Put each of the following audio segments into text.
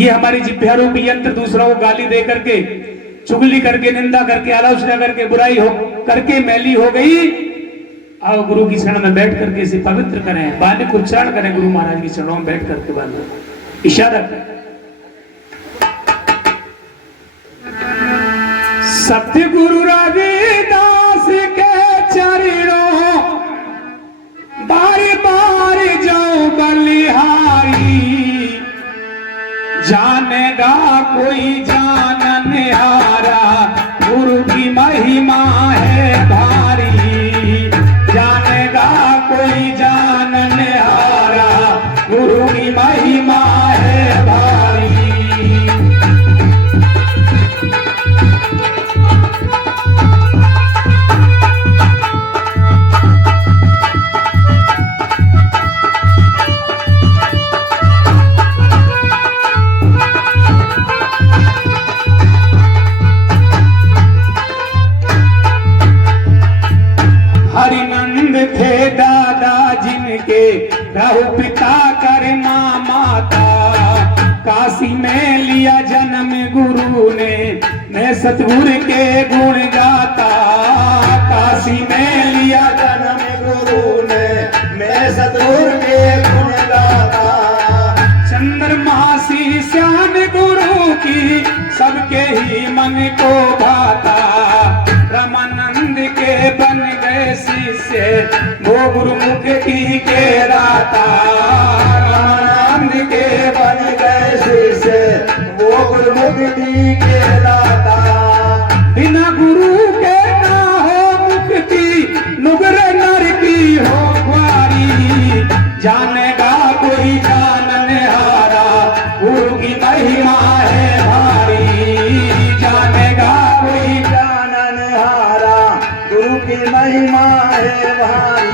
ये हमारी जिभ्या रूपी यंत्र दूसरों को गाली दे करके, चुगली करके, निंदा करके, आलोचना करके, बुराई हो करके मैली हो गई। आओ गुरु की शरण में बैठ करके इसे पवित्र करें, बालिक उच्चारण करें गुरु महाराज की शरणों में बैठ करके। बांधो इशारा करें। सतगुरु रविदास के चरणों बार बार जाओ बलिहारी, जानेगा कोई जाननहारा गुरु की महिमा है भारी, जानेगा कोई जाननहारा गुरु की महिमा है भारी। हरिनंद थे दादा जिनके रहु पिता कर माँ माता, काशी में लिया जन्म गुरु ने मैं सतगुरु के गुण गाता, काशी में लिया जन्म गुरु ने मैं सतगुरु के गुण गाता। चंद्रमासी श्याम गुरु की सबके ही मन को भाता, रामानंद के बन गए शिष्य वो गुरुमुखी के दाता, रामानंद के बन गए शिष्य वो गुरुमुखी के दाता। बिना गुरु के ना हो मुक्ति नुगर नर की हो ख्वारी, जानेगा कोई जाननहारा गुरु की महिमा है भारी, जानेगा कोई जाननहारा गुरु की महिमा है भारी।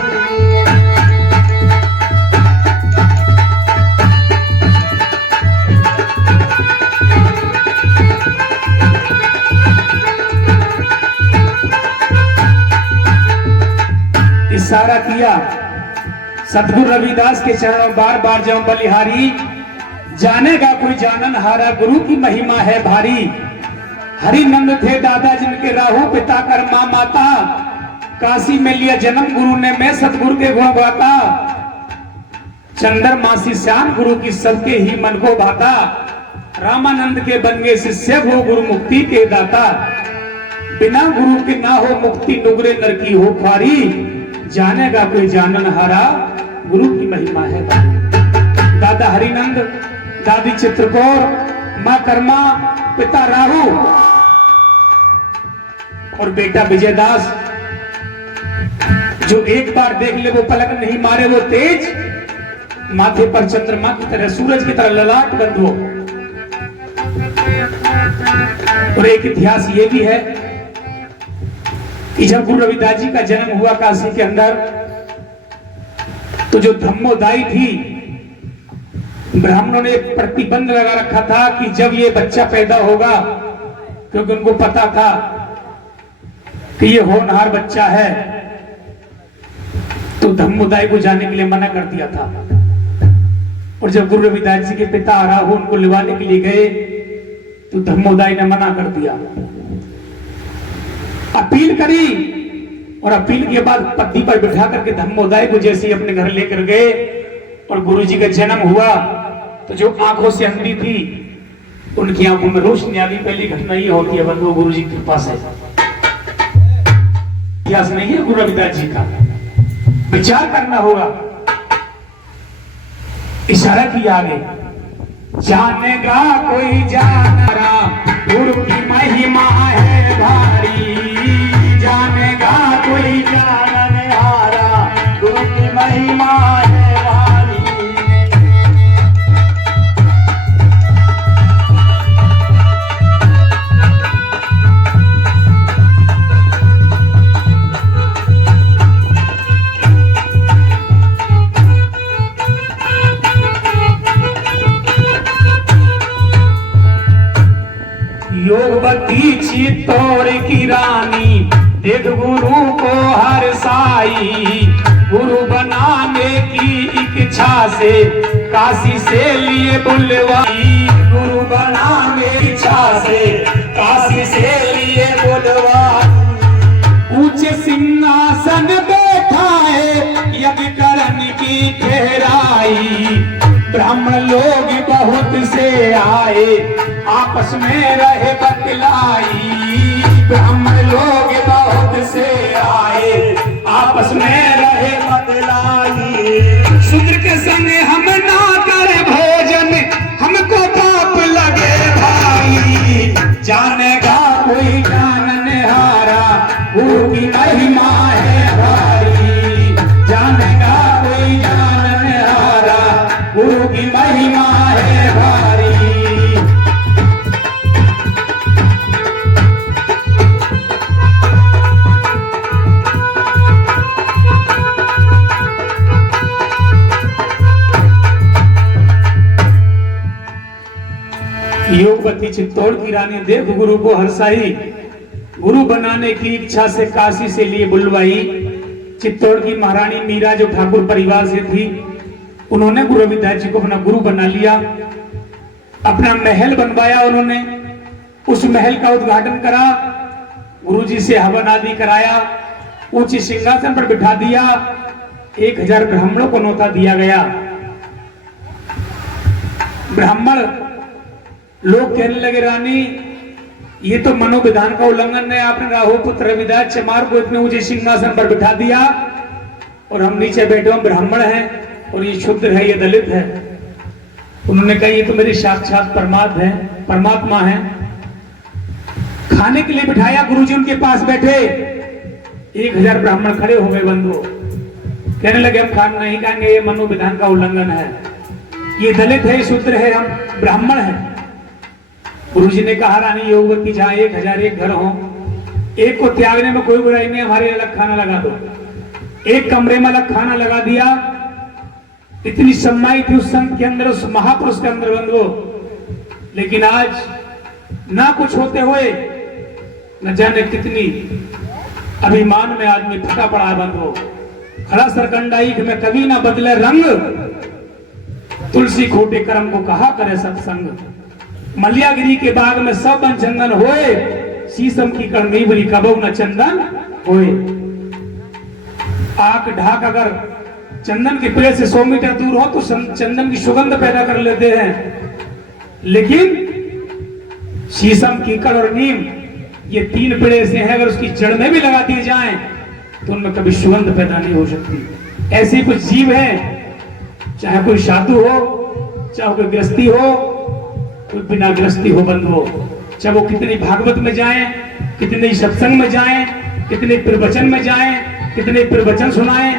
इशारा किया सतगुरु रविदास के चरणों बार बार जाऊं बलिहारी, जानेगा कोई जाननहारा गुरु की महिमा है भारी। हरिनंद थे दादा जिनके राहु पिता कर माँ माता, काशी में लिया जन्म गुरु ने मैं सतगुरु के गुण गाता, चंद्रमासी श्याम गुरु की सबके ही मन को भाता, रामानंद के बन गए शिष्य वो गुरु मुक्ति के दाता। बिना गुरु के ना हो मुक्ति नुगरे नर की हो ख्वारी, जानेगा कोई जाननहारा गुरु की महिमा है भारी। दादा हरिनंद, दादी चित्रकौर, माँ कर्मा, पिता राहु और बेटा विजयदास, जो एक बार देख ले वो पलक नहीं मारे वो तेज, माथे पर चंद्रमा की तरह सूरज की तरह ललाट बंद हो। और एक इतिहास ये भी है कि जब गुरु रविदास जी का जन्म हुआ काशी के अंदर, तो जो धम्मोदाई थी, ब्राह्मणों ने प्रतिबंध लगा रखा था कि जब ये बच्चा पैदा होगा, क्योंकि उनको पता था कि ये होनहार बच्चा है, तो धम्मोदाई को जाने के लिए मना कर दिया था। और जब गुरु रविदास जी के पिता राहु उनको लिवाने के लिए गए, तो धम्मोदाई ने मना कर दिया, अपील करी, और अपील के बाद पत्नी पर बिठा करके धम्मोदाई को जैसे ही अपने घर लेकर गए और गुरु जी का जन्म हुआ, तो जो आंखों से अंधी थी उनकी आंखों में रोशनी आ गई। पहली घटना ये होती है बंधु, गुरु जी के पास है, इतिहास नहीं है गुरु रविदास जी का, विचार करना होगा। इशारा किया आगे, जानेगा कोई जानरा गुरु की महिमा है भारी, जानेगा कोई जाननहारा गुरु की महिमा है भारी। योगवती चित्तौड़ की रानी देख गुरु को हर साई, गुरु बनाने की इच्छा से काशी से लिए बुलवाई, गुरु ब्राह्मण लोग बहुत से आए, आपस में रहे बतलाई। ब्राह्मण लोग बहुत से आए, आपस में रहे बतलाई। शूद्र के संग हम ना करे भोजन, हमको पाप लगे भाई। जानेगा कोई जानने हारा, गुरु की महिमा है भारी। जानेगा कोई जानने हारा, गुरु की महिमा है भारी। योगवती चित्तौड़ की रानी देव गुरु को हरसाई, गुरु बनाने की इच्छा से काशी से लिए बुलवाई। चित्तौड़ की महारानी मीरा जो ठाकुर परिवार से थी, उन्होंने गुरु रविदास जी को अपना गुरु बना लिया। अपना महल बनवाया उन्होंने, उस महल का उद्घाटन करा, गुरुजी से हवन आदि कराया, ऊंचे सिंहासन पर बिठा दिया। 1000 ब्राह्मणों को न्योता दिया गया। ब्राह्मण लोग कहने लगे, रानी ये तो मनोविधान का उल्लंघन है, आपने राहु पुत्र रविदास चमार को इतने ऊंचे सिंहासन पर बिठा दिया और हम नीचे बैठे, हम ब्राह्मण हैं और ये शूद्र है, ये दलित है। उन्होंने कहा ये तो मेरे साक्षात परमात्मा है। खाने के लिए बिठाया, गुरुजी उनके पास बैठे। 1000 ब्राह्मण खड़े हो गए बंधु, कहने लगे हम खाना नहीं खाएंगे, ये मनोविधान का उल्लंघन है, ये दलित है, शूद्र है, हम ब्राह्मण हैं। गुरुजी ने कहा, रानी योगवती जहां 1001 घर हो, एक को त्यागने में कोई बुराई नहीं, हमारे अलग खाना लगा दो। एक कमरे में अलग खाना लगा दिया। इतनी सम्माई थी उस संत के अंदर, उस महापुरुष के अंदर बंधु। लेकिन आज ना कुछ होते हुए न जाने कितनी अभिमान में आदमी फटा पड़ा है बंधु। खड़ा सरकंडाई में कभी ना बदले रंग, तुलसी खोटे कर्म को कहा करे सत्संग। मलियागिरी के बाग में सब बन चंदन होए, शीशम की कड़मी बली कबो न चंदन होए। आंख ढाक अगर चंदन के पेड़ से 100 मीटर दूर हो तो चंदन की सुगंध पैदा कर लेते हैं, लेकिन शीशम, कीकड़ और नीम ये 3 पेड़ ऐसे हैं, अगर उसकी जड़ में भी लगा दिए जाएं तो उनमें कभी सुगंध पैदा नहीं हो सकती। ऐसे कुछ जीव हैं, चाहे कोई साधु हो, चाहे कोई गृहस्थी हो, कोई बिना गृहस्थी हो बंधु, चाहे वो कितनी भागवत में जाएं, कितने सत्संग में जाएं, कितने प्रवचन में जाएं, कितने प्रवचन सुनाएं,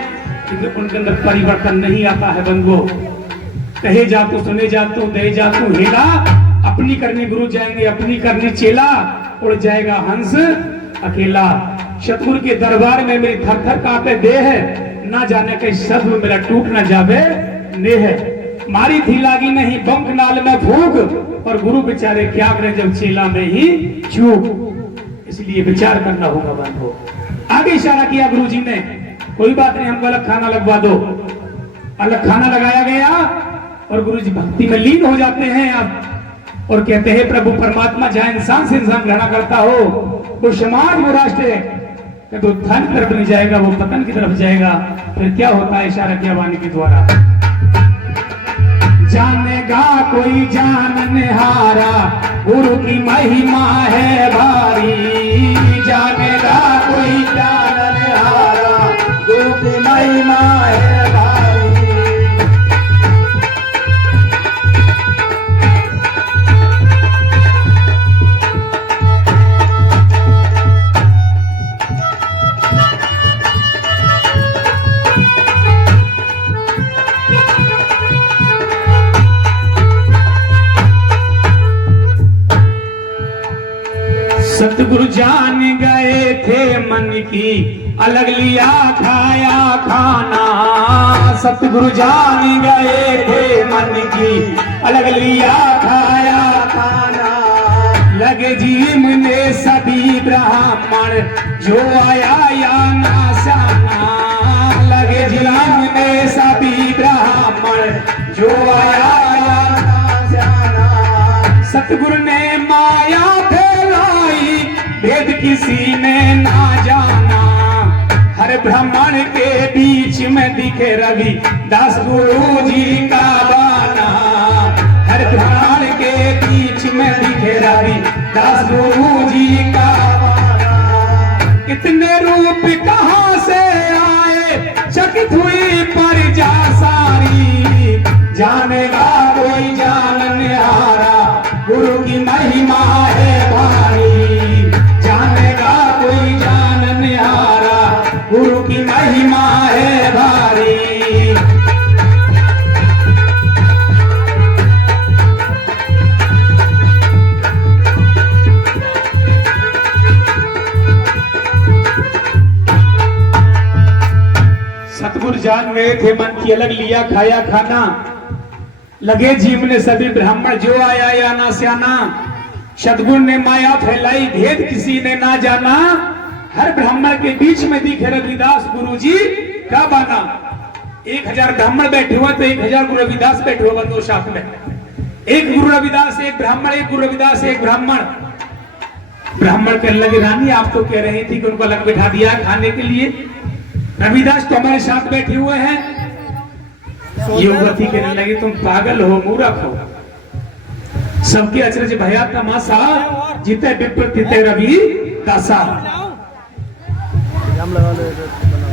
लेकिन उनके अंदर परिवर्तन नहीं आता है बंधु। कहे जातू सुने जातू दे जातू हेला, अपनी करनी गुरु जाएंगे, अपनी करनी चेला, उड़ जाएगा हंस अकेला। सतगुरु के दरबार में मेरी थर थर कांपे देह, ना जाने के शब्द मेरा टूट ना जावे नेह। मारी थी लागी नहीं बंक नाल में भूख, और गुरु बेचारे क्या करें जब चेला में ही चूक। इसलिए विचार करना होगा बंधु। आगे इशारा किया गुरुजी ने, कोई बात नहीं, हमको अलग खाना लगवा दो। अलग खाना लगाया गया और गुरुजी भक्ति में लीन हो जाते हैं अब और कहते हैं, प्रभु परमात्मा जहां इंसान से इंसान घृणा करता हो, वो समाज वो राष्ट्र है, तो धन की तरफ नहीं जाएगा, वो पतन की तरफ जाएगा। फिर क्या होता है? इशारा किया वाणी के द्वारा, जानेगा कोई जाननेहारा, गुरु की महिमा है भारी। जानेगा कोई जाननेहारा, गुरु की महिमा है भारी। सतगुरु जान गए थे मन की, अलग लिया खाया खाना। सतगुरु जान गए थे मन की, अलग लिया खाया खाना। लगे जीव ने सभी ब्राह्मण, जो आया या नासाना। लगे जीव ने सभी ब्राह्मण, जो आया या नासाना। सतगुरु ने माया भेद किसी ने ना जाना। हर ब्राह्मण के बीच में दिखे रवि दास गुरु जी का बाना। हर प्राण के बीच में दिखे रविदास गुरु जी का। इतने रूप कहां से आए चकित हुई प्रजा सारी, जानेगा कोई जाननिहारा गुरु की महिमा है भारी, जानेगा कोई जाननिहारा गुरु की महिमा है भारी। सतगुरु जान गए थे मन की अलग लिया खाया खाना, लगे जीवने सभी ब्राह्मण जो आया या ना स्याना, सतगुरु ने माया फैलाई भेद किसी ने ना जाना, हर ब्राह्मण के बीच में दिखे रविदास गुरु जी का बाना। 1000 ब्राह्मण बैठे हुए तो 1000 गुरु रविदास बैठे हुए दो साथ में, एक गुरु रविदास एक ब्राह्मण, एक गुरु रविदास एक ब्राह्मण। ब्राह्मण कहने लगे रानी आप तो कह रही थी कि उनको अलग बैठा दिया खाने के लिए, रविदास तो हमारे साथ बैठे हुए हैं। युवती कहने लगी तुम पागल हो मूर्ख हो, सबके अचरज भया तमाशा, जीते विप्र तिते रवि दासा।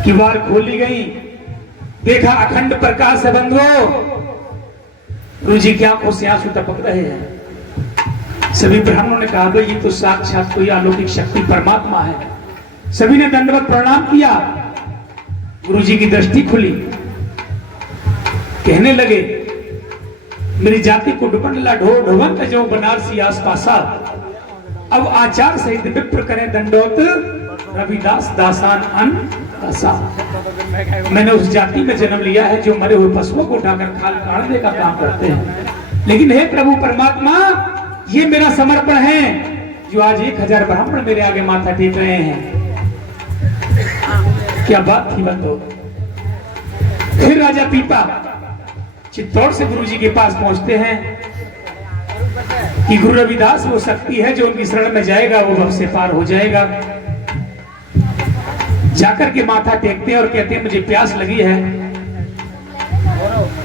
किवाड़ खोली गई, देखा अखंड प्रकाश से बंधुओं, गुरु जी की आंखों से आंसू टपक रहे हैं। सभी ब्राह्मणों ने कहा भाई ये तो साक्षात कोई अलौकिक शक्ति परमात्मा है। सभी ने दंडवत प्रणाम किया। गुरु जी की दृष्टि खुली, कहने लगे मेरी जाति को डुबन ढोवंत जो बनारसी आसपासा, अब आचार सहित विप्र करें दंडोत रविदास दासान अन दासा। मैंने उस जाति में जन्म लिया है जो मरे हुए पशुओं को उठाकर खाल काटने का काम करते हैं, लेकिन हे प्रभु परमात्मा ये मेरा समर्पण है जो आज 1000 ब्राह्मण मेरे आगे माथा टेक रहे हैं। क्या बात थी बंधु। फिर राजा पीपा चित्तौड़ से गुरु जी के पास पहुंचते हैं कि गुरु रविदास वो शक्ति है जो उनकी शरण में जाएगा वो भव से पार हो जाएगा। जाकर के माथा टेकते हैं और कहते हैं मुझे प्यास लगी है।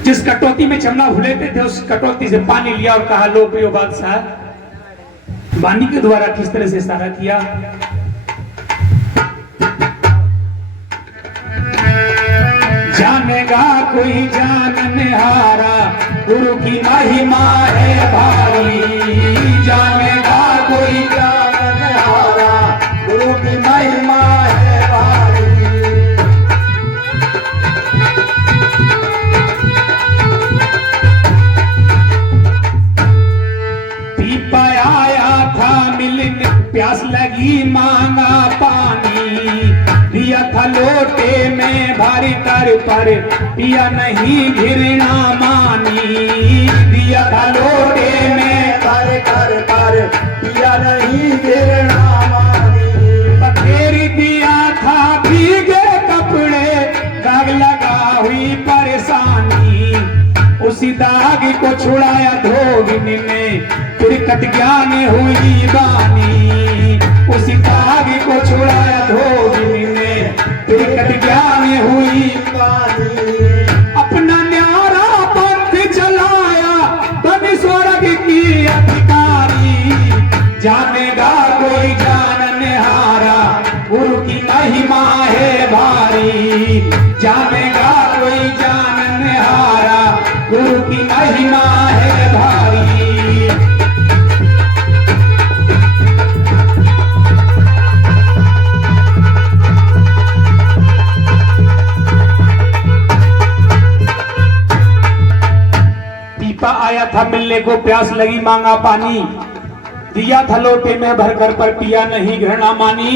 जिस कटौती में चमड़ा भुलेते थे उस कटौती से पानी लिया और कहा लो पियो बादशाह। वाणी के द्वारा किस तरह से इशारा किया, जानेगा कोई जाननिहारा गुरु की महिमा है भारी, जानेगा कोई जाननिहारा गुरु की महिमा है भारी। पीपा आया था मिलने प्यास लगी मांगा पानी, दिया था लोटे में भारी कर पर पिया नहीं घिरना मानी, दिया था लोटे में भारी कर पर पिया नहीं घिरना मानी। बखेर दिया था भीगे कपड़े दाग लगा हुई परेशानी, उसी दाग को छुड़ाया धोबिन ने फिर कट ज्ञान हुई बानी, उसी दाग को छुड़ाया धोबिन ने फिर कट ज्ञान हुई बानी। अपना न्यारा पंथ चलाया बन स्वर्ग की अधिकारी, जानेगा कोई जाननिहारा गुरु की महिमा है भारी, जानेगा कोई जाननिहारा गुरु की महिमा है भारी। आया था मिलने को प्यास लगी मांगा पानी, दिया था लोटे में भरकर पर पिया नहीं घृणा मानी।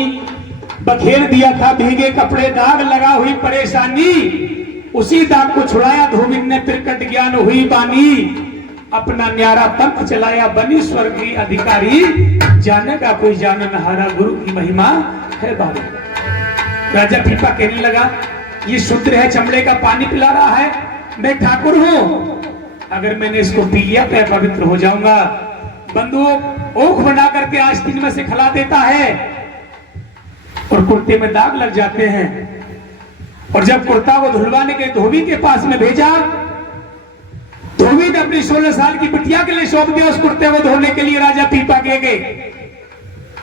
बखेर दिया था भीगे कपड़े दाग लगा हुई परेशानी, उसी दाग को छुड़ाया धोबिन ने फिर कट ज्ञान हुई बानी। अपना न्यारा पंथ चलाया बनी स्वर्ग की अधिकारी, जाने का कोई जाननहारा गुरु की महिमा है भारी। राजा पीपा कहने लगा ये शूद्र है, चमड़े का पानी पिला रहा है, मैं ठाकुर हूं, अगर मैंने इसको पी लिया तो पवित्र हो जाऊंगा। बंदूक ओख बना करके आस्तीन में से खिला देता है और कुर्ते में दाग लग जाते हैं। और जब कुर्ता को धुलवाने के धोबी के पास में भेजा, धोबी ने अपनी 16 साल की बिटिया के लिए सौंप दिया उस कुर्ते को धोने के लिए राजा पीपा के गए।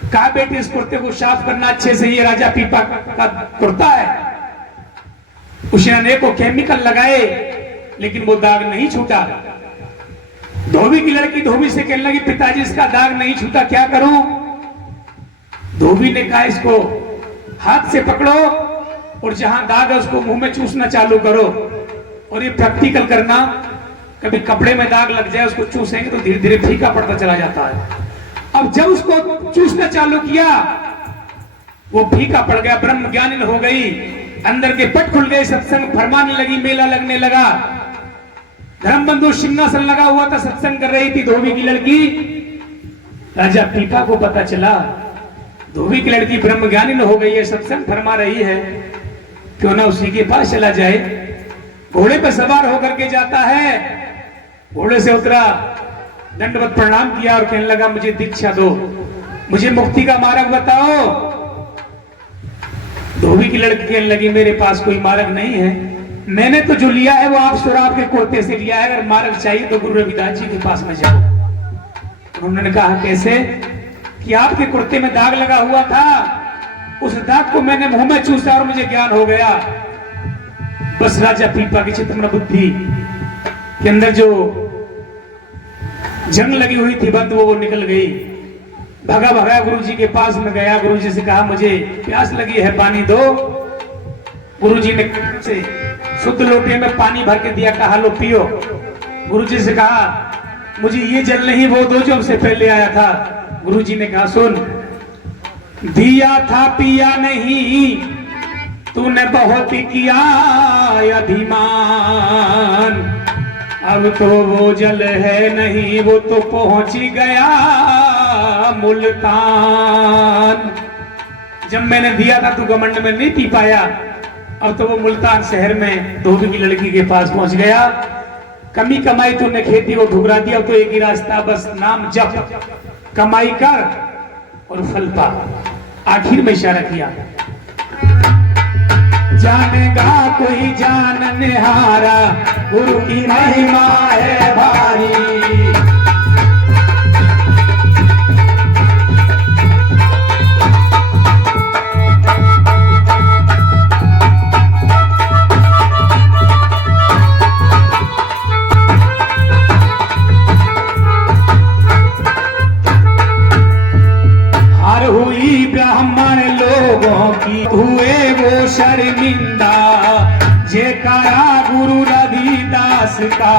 कहा बेटी इस कुर्ते को साफ करना अच्छे से, ये राजा पीपा का कुर्ता है। उसने अनेकों केमिकल लगाए लेकिन वो दाग नहीं छूटा। धोबी की लड़की धोबी से कहने लगी पिताजी इसका दाग नहीं छूटा, क्या करूं? धोबी ने कहा इसको हाथ से पकड़ो और जहां दाग है उसको मुंह में चूसना चालू करो, और ये प्रैक्टिकल करना। कभी कपड़े में दाग लग जाए उसको चूसेंगे तो धीरे धीरे फीका पड़ता चला जाता है। अब जब उसको चूसना चालू किया वो फीका पड़ गया, ब्रह्म ज्ञानी हो गई, अंदर के पट खुल गए, सत्संग फरमाने लगी, मेला लगने लगा। धर्मबंधु सिंहासन लगा हुआ था, सत्संग कर रही थी धोबी की लड़की। राजा पीपा को पता चला धोबी की लड़की ब्रह्म ज्ञानी हो गई है, सत्संग फरमा रही है, क्यों ना उसी के पास चला जाए। घोड़े पर सवार होकर के जाता है, घोड़े से उतरा, दंडवत प्रणाम किया और कहने लगा मुझे दीक्षा दो, मुझे मुक्ति का मार्ग बताओ। धोबी की लड़की कहने लगी मेरे पास कोई मार्ग नहीं है, मैंने तो जो लिया है वो आप सुराब के कुर्ते से लिया है, अगर मार्ग चाहिए तो गुरु रविदास जी के पास में जाओ। उन्होंने कहा कैसे? कि आपके कुर्ते में दाग लगा हुआ था, उस दाग को मैंने मुंह में चूसा और मुझे ज्ञान हो गया। बस राजा पीपा की चित्तमन बुद्धि के अंदर जो जंग लगी हुई थी बंद वो निकल गई। भगा भगा गुरुजी के पास में गया, गुरुजी से कहा मुझे प्यास लगी है, पानी दो। गुरुजी ने से शुद्ध लोटे में पानी भर के दिया, कहा लो पियो। गुरुजी से कहा मुझे ये जल नहीं वो दो जो हमसे पहले आया था। गुरुजी ने कहा सुन, दिया था पिया नहीं, तूने बहुत ही किया अभिमान, अब तो वो जल है नहीं, वो तो पहुंच गया मुल्तान। जब मैंने दिया था तू घमंड में नहीं पी पाया, अब तो वो मुल्तान शहर में धोबी की लड़की के पास पहुंच गया। कमी कमाई तूने खेती को ठुकरा दिया, तो एक ही रास्ता बस नाम जप, कमाई कर और फल पा। आखिर में इशारा किया जानेगा कोई जाननिहारा, गुरु की महिमा है भारी। हार हुई ब्राह्मण लोगों की, हुए वो शर्मिंदा, जयकारा गुरु रविदास का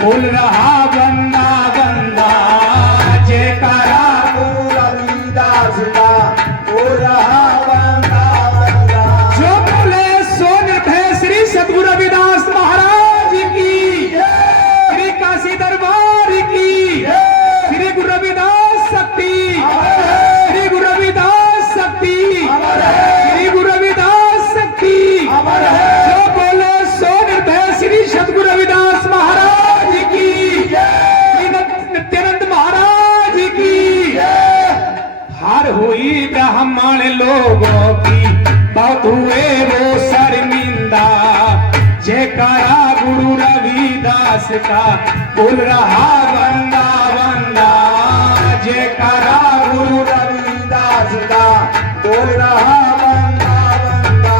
बोल रहा बंदा बंदा, जयकारा गुरु रविदास का बोल रहा बंदा बंदा। जो बोले सो निर्भय श्री सद्गुरु रविदास महाराज की, श्री काशी दरबार की, श्री गुरु रविदास शक्ति, श्री गुरु रविदास शक्ति, श्री गुरु रविदास शक्ति। जो बोले सो निर्भय श्री सद्गुरु रविदास महाराज की, श्री नित्यानंद महाराज की। हार हुई ब्राह्मण लोगों की, बहुत हुए वो शर्मिंदा, जयकारा गुरु रविदास का बोल रहा बंदा बंदा, जयकारा गुरु रविदास का बोल रहा बंदा बंदा।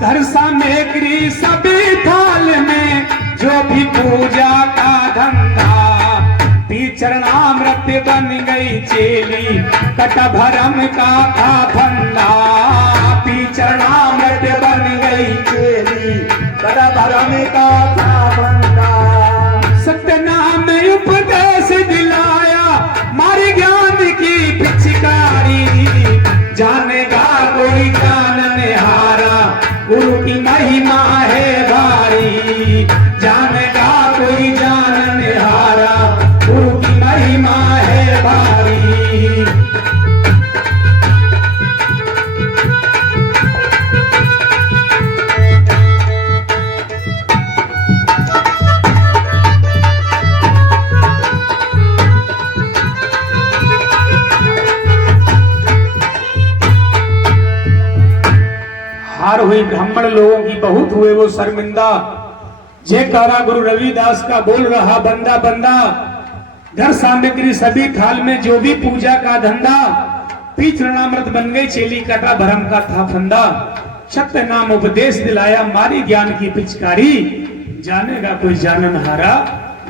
धरसा में गिरी सभी थाल में जो भी पूजा का धंधा, चरणामृत बन गई चेली, कट भरम का था फंदा, चरणामृत बन गई चेली, कट भरम का था फंदा। सत्यनाम में उपदेश दिलाया, मारी ज्ञान की पिचकारी, जानेगा कोई जाननिहारा, गुरु की महिमा है भारी, जानेगा कोई जाननिहारा, गुरु की महिमा है भारी। हार हुई ब्राह्मण लोगों की, बहुत हुए वो शर्मिंदा, जयकारा गुरु रविदास का बोल रहा बंदा बंदा, घर सामग्री सभी थाल में जो भी पूजा का धंधा, पी चरणामृत बन गई चेली कटा भरम का था फंदा, सत्य नाम उपदेश दिलाया मारी ज्ञान की पिचकारी, जानेगा कोई जानन हारा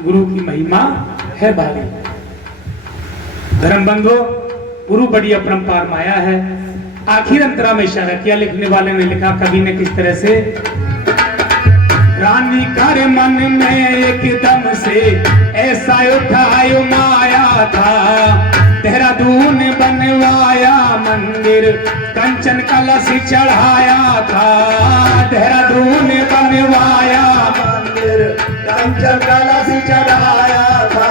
गुरु की महिमा है भारी। धर्म बंधो, गुरु बड़ी अपरंपार माया है। आखिर अंतरा में इशारा किया, लिखने वाले ने लिखा कवि ने किस तरह से, रानी कर मन में एकदम से ऐसा उठायो माया था, देहरादून बनवाया मंदिर कंचन कलश चढ़ाया था, देहरादून बनवाया मंदिर कंचन कलश चढ़ाया था,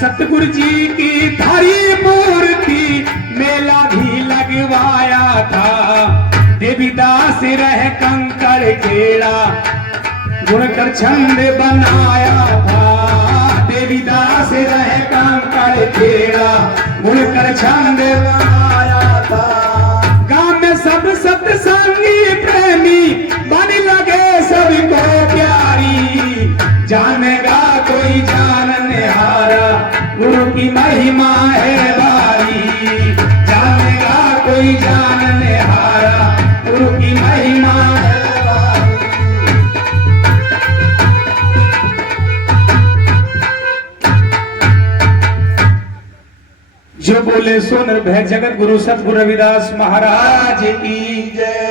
सतगुरु जी की धारी मूर्ति मेला भी लगवाया था, देवीदास रह कंकड़ खेड़ा गुणकर छंद बनाया था, देवीदास रह कंकड़ खेड़ा गुणकर छंद बनाया था, गांव में सब सत्संगी प्रेमी बन लगे सभी को प्यारी, जानेगा कोई जानने हारा गुरु की महिमा है भारी, जानेगा कोई जानने हारा गुरु की महिमा है। जो बोले सो निर्भय, जगत गुरु सतगुरु रविदास महाराज की जय।